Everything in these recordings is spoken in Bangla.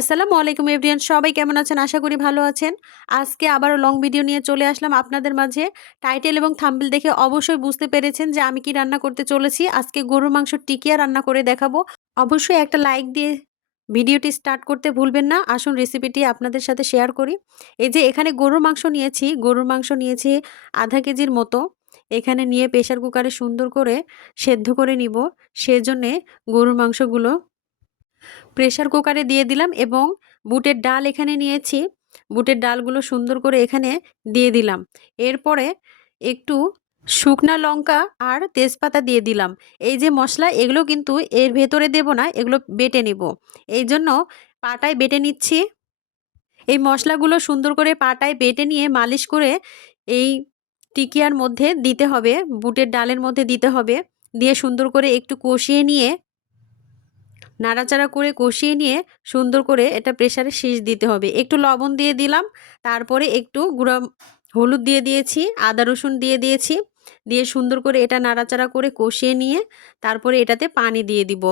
আসসালামু আলাইকুম এভরিয়ান সবাই কেমন আছেন? আশা করি ভালো আছেন। আজকে আবারও লং ভিডিও নিয়ে চলে আসলাম আপনাদের মাঝে। টাইটেল এবং থাম্বেল দেখে অবশ্যই বুঝতে পেরেছেন যে আমি কি রান্না করতে চলেছি। আজকে গরুর মাংস টিকিয়া রান্না করে দেখাবো। অবশ্যই একটা লাইক দিয়ে ভিডিওটি স্টার্ট করতে ভুলবেন না। আসুন রেসিপিটি আপনাদের সাথে শেয়ার করি। এই যে এখানে গরুর মাংস নিয়েছি। গরুর মাংস নিয়েছি আধা কেজির মতো। এখানে নিয়ে প্রেশার কুকারে সুন্দর করে সেদ্ধ করে নিব। সেজন্যে গরুর মাংসগুলো প্রেশার কুকারে দিয়ে দিলাম এবং বুটের ডাল এখানে নিয়েছি। বুটের ডালগুলো সুন্দর করে এখানে দিয়ে দিলাম। এরপরে একটু শুকনা লঙ্কা আর তেজপাতা দিয়ে দিলাম। এই যে মশলা, এগুলো কিন্তু এর ভেতরে দেব না, এগুলো বেটে নিব। এই জন্য পাটায় বেটে নিচ্ছি। এই মশলাগুলো সুন্দর করে পাটায় বেটে নিয়ে মালিশ করে এই টিকিয়ার মধ্যে দিতে হবে, বুটের ডালের মধ্যে দিতে হবে। দিয়ে সুন্দর করে একটু কষিয়ে নিয়ে নাড়াচাড়া করে কষিয়ে নিয়ে সুন্দর করে এটা প্রেশারে শীষ দিতে হবে। একটু লবণ দিয়ে দিলাম, তারপরে একটু গুঁড়া হলুদ দিয়ে দিয়েছি, আদা রসুন দিয়ে দিয়েছি, দিয়ে সুন্দর করে এটা নাড়াচাড়া করে কষিয়ে নিয়ে তারপরে এটাতে পানি দিয়ে দিব।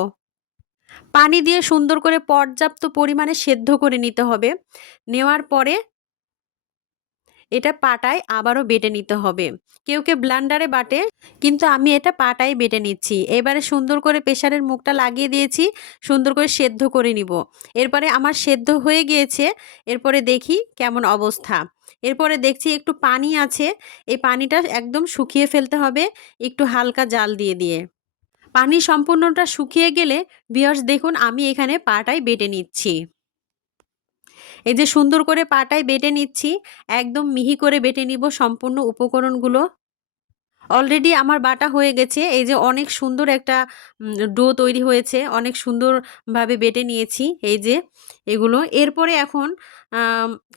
পানি দিয়ে সুন্দর করে পর্যাপ্ত পরিমাণে সেদ্ধ করে নিতে হবে। নেওয়ার পরে এটা পাটায় আবারও বেটে নিতে হবে। কেউ কেউ ব্লান্ডারে বাটে, কিন্তু আমি এটা পাটায় বেটে নিচ্ছি। এবারে সুন্দর করে প্রেশারের মুখটা লাগিয়ে দিয়েছি, সুন্দর করে সেদ্ধ করে নিব। এরপরে আমার সেদ্ধ হয়ে গিয়েছে, এরপরে দেখি কেমন অবস্থা। এরপরে দেখছি একটু পানি আছে, এই পানিটা একদম শুকিয়ে ফেলতে হবে, একটু হালকা জাল দিয়ে দিয়ে। পানি সম্পূর্ণটা শুকিয়ে গেলে বিয়ার্স দেখুন আমি এখানে পাটায় বেটে নিচ্ছি। এই যে সুন্দর করে পাটায় বেটে নিচ্ছি, একদম মিহি করে বেটে নিব সম্পূর্ণ উপকরণগুলো। অলরেডি আমার বাটা হয়ে গেছে, এই যে অনেক সুন্দর একটা ডো তৈরি হয়েছে, অনেক সুন্দরভাবে বেটে নিয়েছি, এই যে এগুলো। এরপরে এখন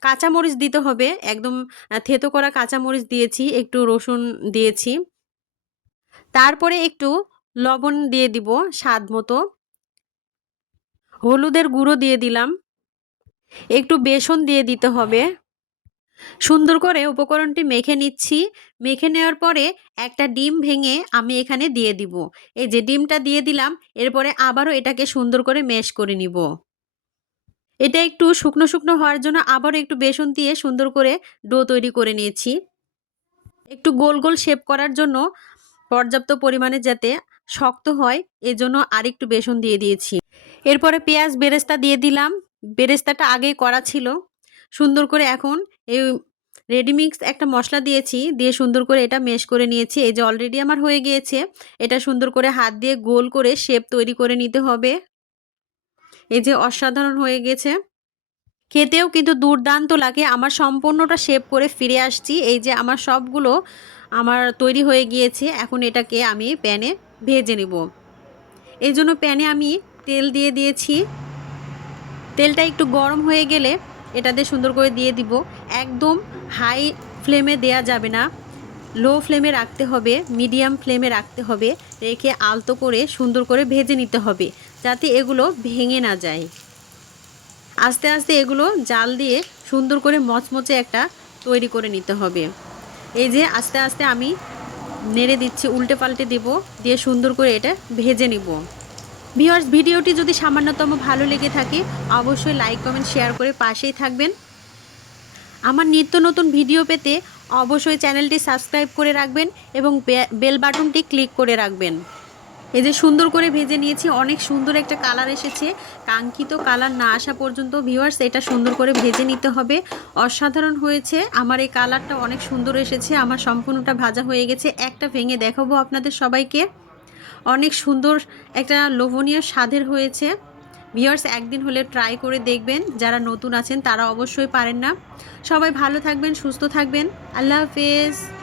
কাঁচামরিচ দিতে হবে, একদম থেতো করা কাঁচামরিচ দিয়েছি, একটু রসুন দিয়েছি। তারপরে একটু লবণ দিয়ে দিব স্বাদ মতো। হলুদের গুঁড়ো দিয়ে দিলাম। একটু বেসন দিয়ে দিতে হবে। সুন্দর করে উপকরণটি মেখে নিচ্ছি। মেখে নেওয়ার পরে একটা ডিম ভেঙে আমি এখানে দিয়ে দিব। এই যে ডিমটা দিয়ে দিলাম, এরপরে আবারও এটাকে সুন্দর করে মেশ করে নিব। এটা একটু শুকনো শুকনো হওয়ার জন্য আবারও একটু বেসন দিয়ে সুন্দর করে ডো তৈরি করে নিয়েছি। একটু গোল গোল শেপ করার জন্য পর্যাপ্ত পরিমাণে যাতে শক্ত হয়, এজন্য আরেকটু বেসন দিয়ে দিয়েছি। এরপরে পেঁয়াজ বেরেস্তা দিয়ে দিলাম। বেরেস্তাটা আগেই করা ছিল। সুন্দর করে এখন এই রেডিমিক্স একটা মশলা দিয়েছি, দিয়ে সুন্দর করে এটা মেশ করে নিয়েছি। এই যে অলরেডি আমার হয়ে গিয়েছে, এটা সুন্দর করে হাত দিয়ে গোল করে শেপ তৈরি করে নিতে হবে। এই যে অসাধারণ হয়ে গেছে। খেতেও কিন্তু দুর্দান্ত লাগে। আমার সম্পূর্ণটা শেপ করে ফিরে আসছি। এই যে আমার সবগুলো আমার তৈরি হয়ে গিয়েছে, এখন এটাকে আমি প্যানে ভেজে নেব। এই জন্য প্যানে আমি তেল দিয়ে দিয়েছি। তেলটা একটু গরম হয়ে গেলে এটাতে সুন্দর করে দিয়ে দিব। একদম হাই ফ্লেমে দেয়া যাবে না। লো ফ্লেমে রাখতে হবে মিডিয়াম ফ্লেমে রাখতে হবে, রেখে আলতো করে সুন্দর করে ভেজে নিতে হবে, যাতে এগুলো ভেঙে না যায়। আস্তে আস্তে এগুলো জাল দিয়ে সুন্দর করে মচমচে একটা তৈরি করে নিতে হবে। এই যে আস্তে আস্তে আমি নেড়ে দিচ্ছি, উল্টে পাল্টে দেব, দিয়ে সুন্দর করে এটা ভেজে নিব। ভিওয়ার্স ভিডিওটি যদি সামান্যতম ভালো লেগে থাকে, অবশ্যই লাইক, কমেন্ট, শেয়ার করে পাশেই থাকবেন। আমার নিত্য নতুন ভিডিও পেতে অবশ্যই চ্যানেলটি সাবস্ক্রাইব করে রাখবেন এবং বেল বাটনটি ক্লিক করে রাখবেন। এই যে সুন্দর করে ভেজে নিয়েছি, অনেক সুন্দর একটা কালার এসেছে। কাঙ্ক্ষিত কালার না আসা পর্যন্ত ভিউয়ার্স, এটা সুন্দর করে ভেজে নিতে হবে। অসাধারণ হয়েছে। আমার এই কালারটা অনেক সুন্দর এসেছে। আমার সম্পূর্ণটা ভাজা হয়ে গেছে। একটা ভেঙে দেখাবো আপনাদের সবাইকে। অনেক সুন্দর একটা লোভনীয় স্বাদের হয়েছে। ভিওর্স একদিন হলে ট্রাই করে দেখবেন। যারা নতুন আছেন, তারা অবশ্যই পারেন না। সবাই ভালো থাকবেন, সুস্থ থাকবেন। আল্লাহ হাফেজ।